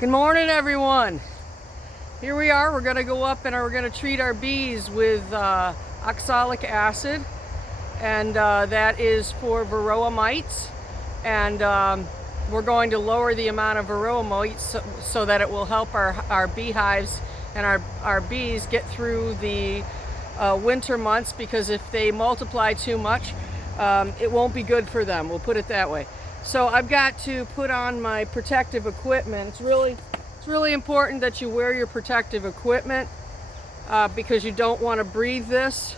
Good morning, everyone. Here we are. We're going to go up and we're going to treat our bees with oxalic acid, and that is for Varroa mites. And we're going to lower the amount of Varroa mites so that it will help our beehives and our bees get through the winter months, because if they multiply too much, it won't be good for them. We'll put it that way. So I've got to put on my protective equipment. It's really important that you wear your protective equipment because you don't want to breathe this.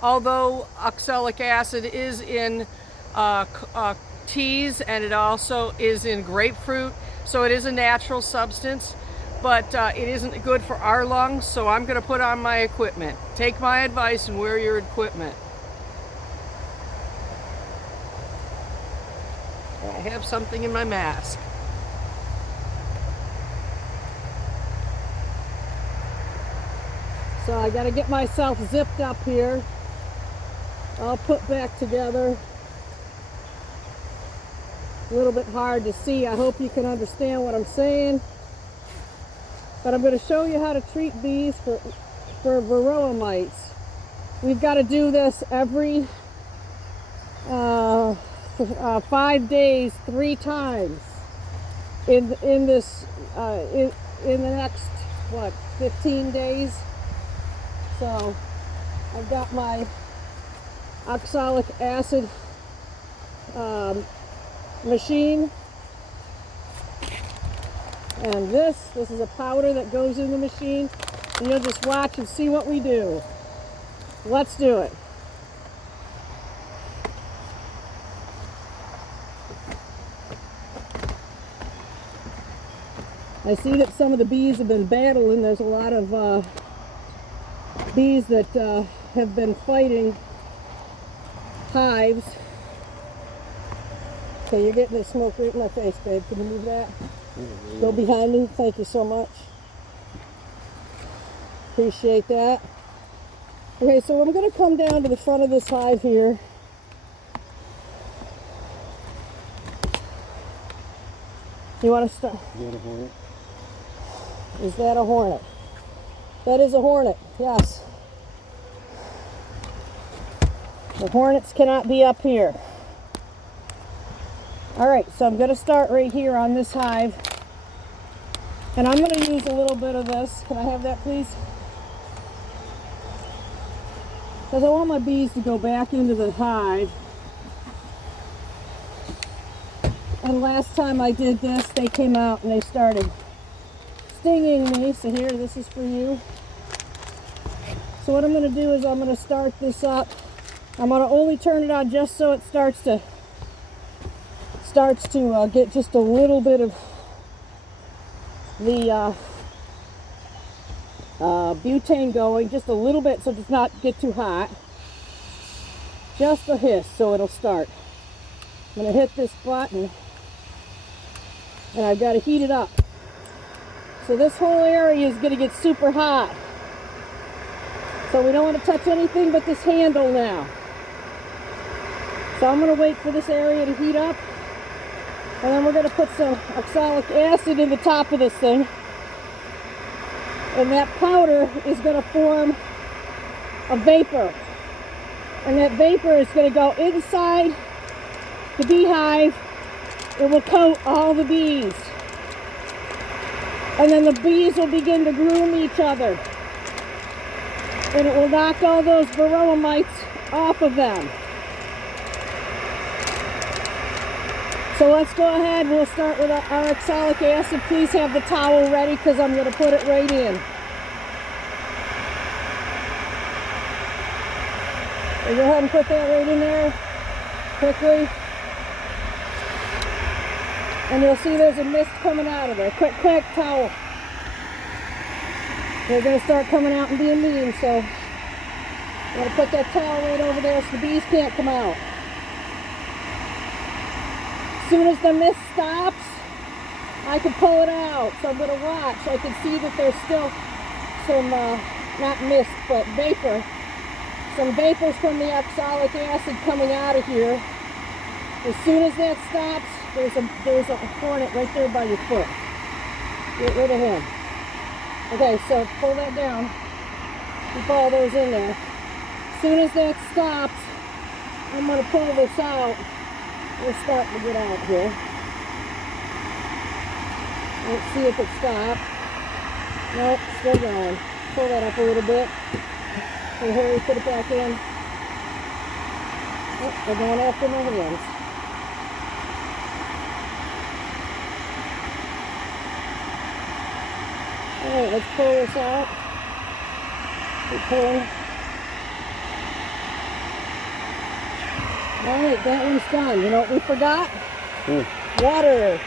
Although oxalic acid is in teas, and it also is in grapefruit, so it is a natural substance, but it isn't good for our lungs. So I'm going to put on my equipment. Take my advice and wear your equipment. I have something in my mask. So I got to get myself zipped up here, all put back together. A little bit hard to see. I hope you can understand what I'm saying. But I'm going to show you how to treat bees for Varroa mites. We've got to do this every 5 days, 3 times in the next 15 days. So I've got my oxalic acid machine, and this is a powder that goes in the machine, and you'll just watch and see what we do. Let's do it. I see that some of the bees have been battling. There's a lot of bees that have been fighting hives. Okay, you're getting the smoke right in my face, babe. Can you move that? Go behind me. Thank you so much. Appreciate that. Okay, so I'm going to come down to the front of this hive here. You want to start? Is that a hornet? Is that a hornet? That is a hornet, yes. The hornets cannot be up here. Alright, so I'm going to start right here on this hive. And I'm going to use a little bit of this. Can I have that, please? Because I want my bees to go back into the hive. And last time I did this, they came out and they started stinging me. So here, this is for you. So what I'm going to do is I'm going to start this up. I'm going to only turn it on just so it starts to get just a little bit of the butane going, just a little bit, so it does not get too hot. Just a hiss, so it'll start. I'm going to hit this button, and I've got to heat it up. So this whole area is going to get super hot. So we don't want to touch anything but this handle now. So I'm going to wait for this area to heat up, and then we're going to put some oxalic acid in the top of this thing. And that powder is going to form a vapor. And that vapor is going to go inside the beehive. It will coat all the bees. And then the bees will begin to groom each other. And it will knock all those Varroa mites off of them. So let's go ahead. We'll start with our oxalic acid. Please have the towel ready because I'm going to put it right in. So go ahead and put that right in there quickly. And you'll see there's a mist coming out of there. Quick, quick, towel. They're going to start coming out and being mean, so I'm going to put that towel right over there so the bees can't come out. As soon as the mist stops, I can pull it out. So I'm going to watch. I can see that there's still some, not mist, but vapor. Some vapors from the oxalic acid coming out of here. As soon as that stops, there's a hornet right there by your foot. Get rid of him. Okay, so pull that down. Keep all those in there. As soon as that stops, I'm going to pull this out. We're starting to get out here. Let's see if it stopped. Nope, still going. Pull that up a little bit. Hey, hurry, put it back in. Oh, they're going after my hands. Alright, let's pull this out. Keep pulling. Alright, that one's done. You know what we forgot? Water.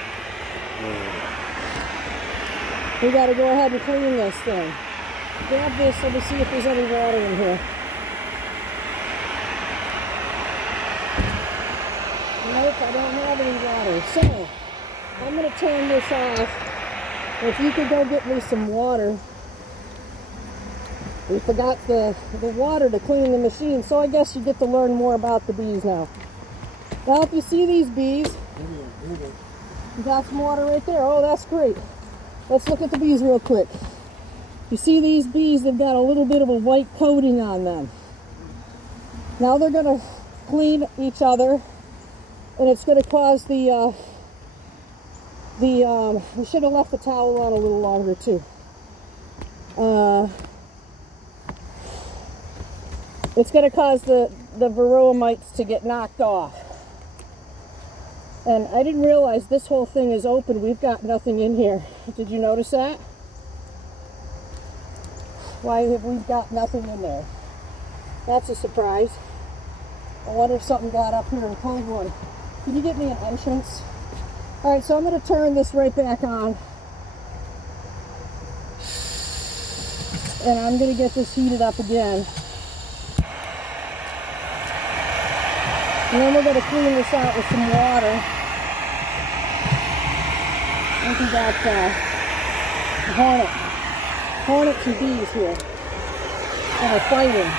We got to go ahead and clean this thing. Grab this, let me see if there's any water in here. Nope, I don't have any water. So, I'm going to turn this off. If you could go get me some water. We forgot the water to clean the machine, so I guess you get to learn more about the bees now. Now, if you see these bees, you got some water right there. Oh, that's great. Let's look at the bees real quick. You see these bees, they've got a little bit of a white coating on them. Now they're going to clean each other, and it's going to cause we should have left the towel on a little longer too. It's going to cause the Varroa mites to get knocked off. And I didn't realize this whole thing is open. We've got nothing in here. Did you notice that? Why have we got nothing in there? That's a surprise. I wonder if something got up here and pulled one. Can you get me an entrance? Alright, so I'm going to turn this right back on. And I'm going to get this heated up again. And then we're going to clean this out with some water. I think we got hornets and bees here that are fighting.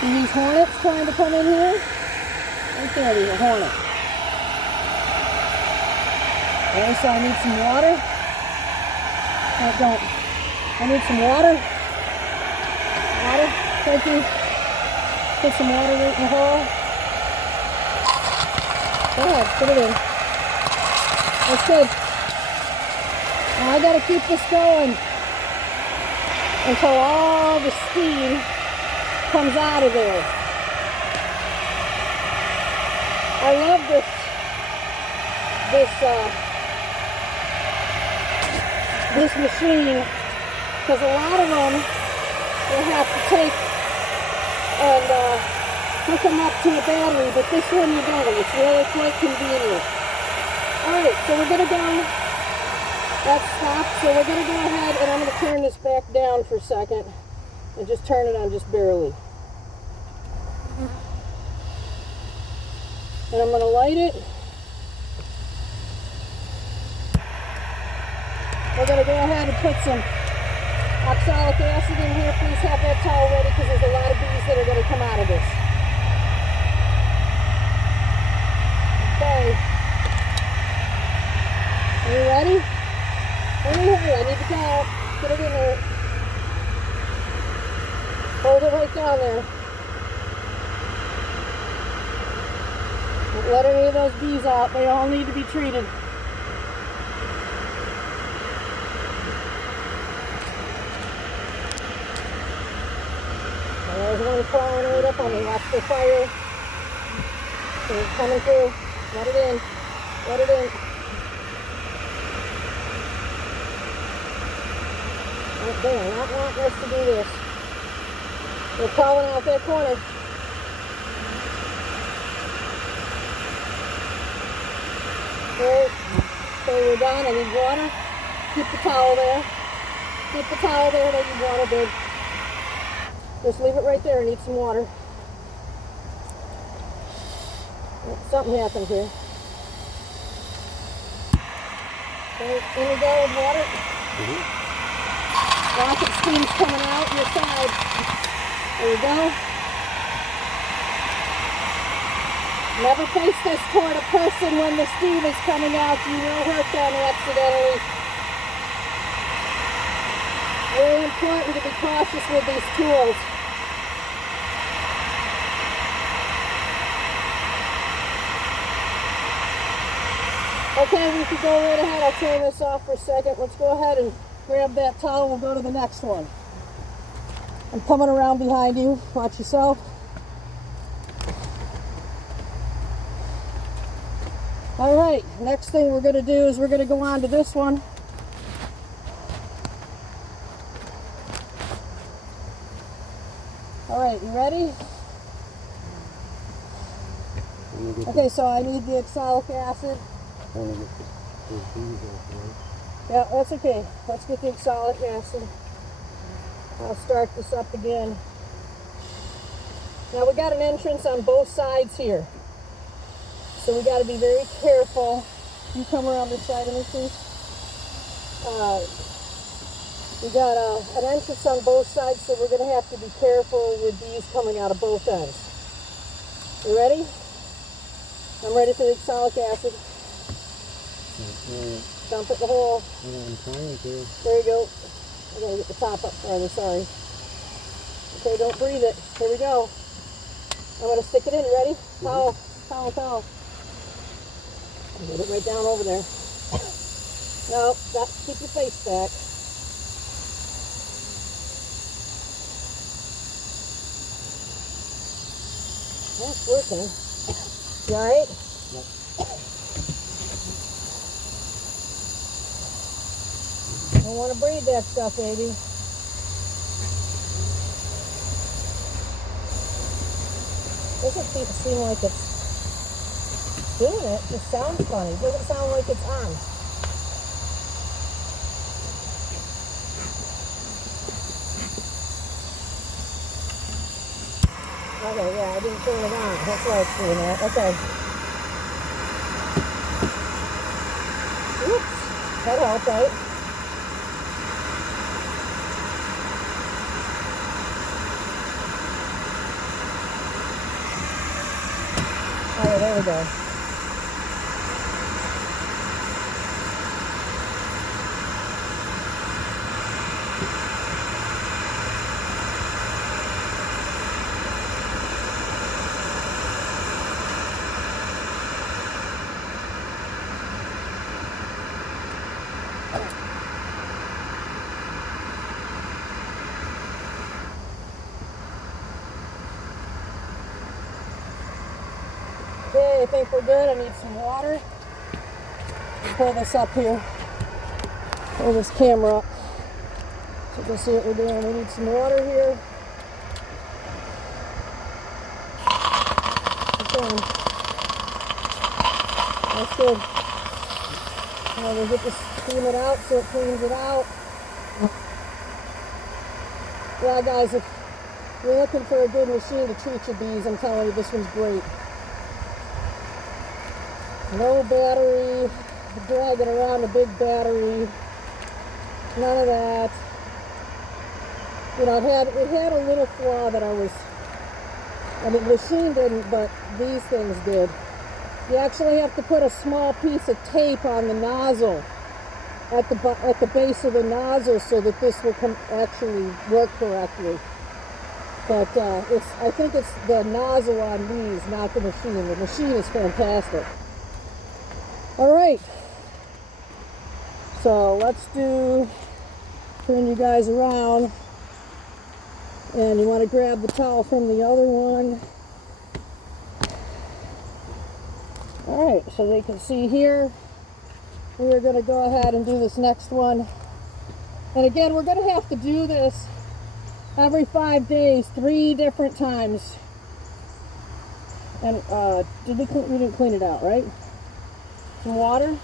See these hornets trying to come in here? Right there, there's a hornet. Okay, so I need some water. I need some water. Water, thank you. Put some water right in the hole. Go ahead, put it in. That's good. Now I gotta keep this going until all the steam comes out of there. I love this machine because a lot of them will have to take and hook them up to a battery, but this one you don't. It's really quite convenient. Alright, so we're going to go, that's stopped, so we're going to go ahead and I'm going to turn this back down for a second and just turn it on just barely. And I'm going to light it. We're going to go ahead and put some oxalic acid in here. Please have that towel ready because there's a lot of bees that are going to come out of this. Okay. Are you ready? Hurry, I need to go. Put it in there. Hold it right down there. Don't let any of those bees out. They all need to be treated. There's one flying right up on me. Watch the fire. It's coming through. Let it in. Let it in. Okay, I'm not wanting us to do this. We're crawling out that corner. Okay, so we're done. I need water. Keep the towel there. Keep the towel there. I need water, babe. Just leave it right there. I need some water. Something happened here. Okay, in we go with water. Rocket steam's coming out your side. There you go. Never face this toward a person when the steam is coming out. You will hurt them accidentally. important to be cautious with these tools. Okay, we can go right ahead. I'll turn this off for a second. Let's go ahead and grab that towel. We'll go to the next one. I'm coming around behind you. Watch yourself. All right, next thing we're going to do is we're going to go on to this one. All right, you ready? Okay, so I need the oxalic acid. Yeah, that's okay. Let's get the oxalic acid. I'll start this up again. Now we got an entrance on both sides here. So we got to be very careful. You come around this side of me, please. We got an entrance on both sides, so we're going to have to be careful with these coming out of both ends. You ready? I'm ready for the oxalic acid. Dump it in the hole. I'm trying to. There you go. I gotta get the top up farther, sorry. Okay, don't breathe it. Here we go. I'm gonna stick it in. Ready? Towel, towel, towel. Get it right down over there. No, keep your face back. That's working. You alright? Yep. I don't want to breathe that stuff, baby. Doesn't seem like it's doing it. It just sounds funny. It doesn't sound like it's on. Okay, yeah, I didn't turn it on. That's why it's doing that. Okay. Oops. That helped, right? Alright, there we go. Okay, I think we're good. I need some water. Pull this up here. Pull this camera up so you can see what we're doing. We need some water here. Okay. That's good. Now we'll get this, steam it out so it cleans it out. Yeah, guys, if you're looking for a good machine to treat your bees, I'm telling you, this one's great. No battery, dragging around a big battery, none of that. You know, it had a little flaw that the machine didn't, but these things did. You actually have to put a small piece of tape on the nozzle, at the base of the nozzle, so that this will actually work correctly. But I think it's the nozzle on these, not the machine. The machine is fantastic. All right, so let's turn you guys around, and you want to grab the towel from the other one. All right, so they can see here, we are going to go ahead and do this next one. And again, we're going to have to do this every 5 days, 3 different times. And we didn't clean it out, right? Some water.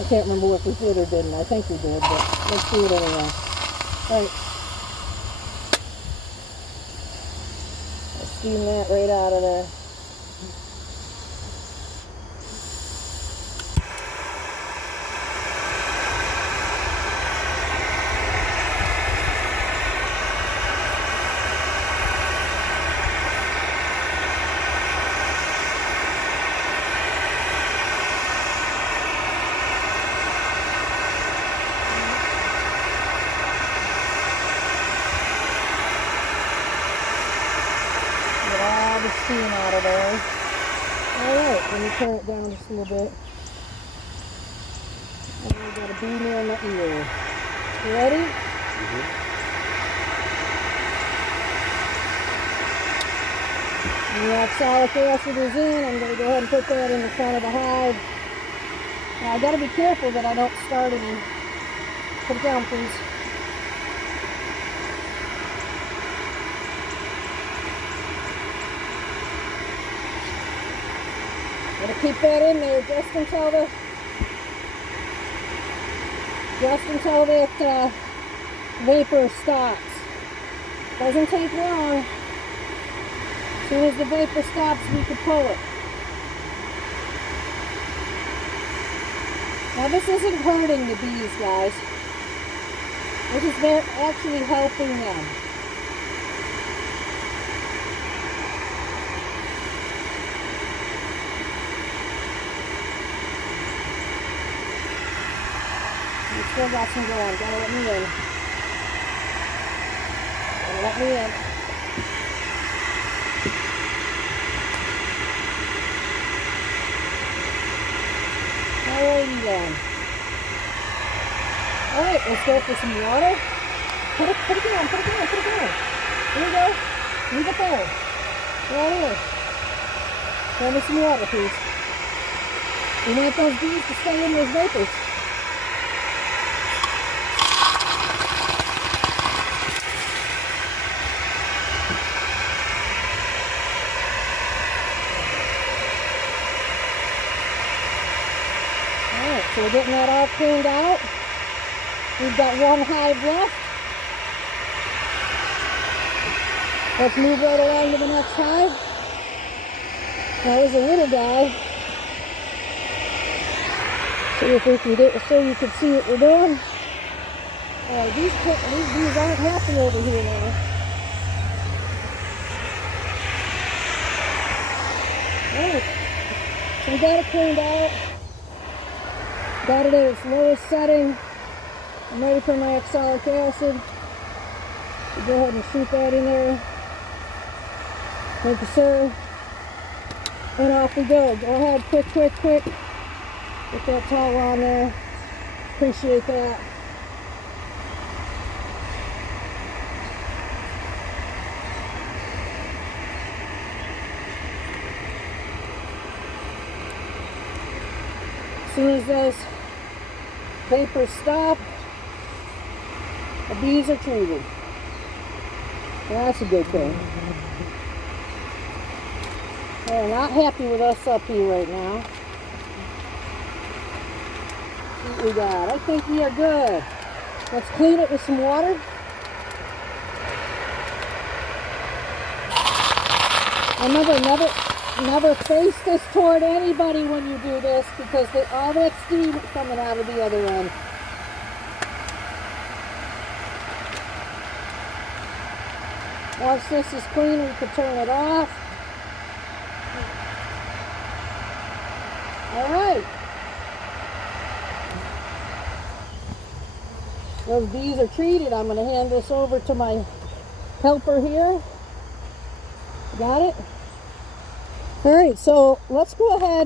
I can't remember if we did or didn't. I think we did, but let's do it anyway. All right. Let's steam that right out of there. Okay. Alright, let me turn it down just a little bit. And we got a bee near my ear. You ready? And the oxalic acid is in. I'm going to go ahead and put that in the front of the hive. Now I got to be careful that I don't start any. Put it down, please. Gonna keep that in there just until that vapor stops. Doesn't take long. As soon as the vapor stops, we can pull it. Now this isn't hurting the bees, guys. This is actually helping them. You still got some going. Gotta let me in. Gotta let me in. Alrighty then. Alright, let's go for some water. Put it down, put it down, put it down. Here we go. Leave it there. Right here. Pour me some water, please. We want those bees to stay in those vapors. Alright, so we're getting that all cleaned out. We've got one hive left. Let's move right along to the next hive. Now there's a little guy. See if we can get so you can see what we're doing. These bees aren't happy over here now. Alright, so we got it cleaned out. Got it at its lowest setting. I'm ready for my oxalic acid. So go ahead and shoot that in there. Thank you, sir. And off we go. Go ahead, quick, quick, quick. Get that towel on there. Appreciate that. As soon as those vapors stop, the bees are treated. Well, that's a good thing. They're not happy with us up here right now. What we got? I think we are good. Let's clean it with some water. Remember, never face this toward anybody when you do this, because all that steam is coming out of the other end. Once this is clean, we can turn it off. All right. Those bees are treated. I'm going to hand this over to my helper here. Got it? All right, so let's go ahead